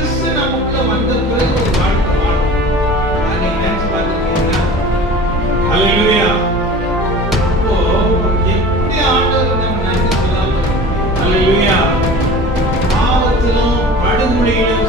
கிறிஸ்து நமக்குள்ள வந்த பிறகு ஒரு வாழ்க்கை வாழும். அதை நினைச்சு பார்த்துருக்கீங்களா? ஹல்லேலூயா. இப்போ எப்படி ஆண்டவருக்கு நம்ம நன்றி சொல்லாம? ஹல்லேலூயா. பாவத்திலும் படுகொலையிலும்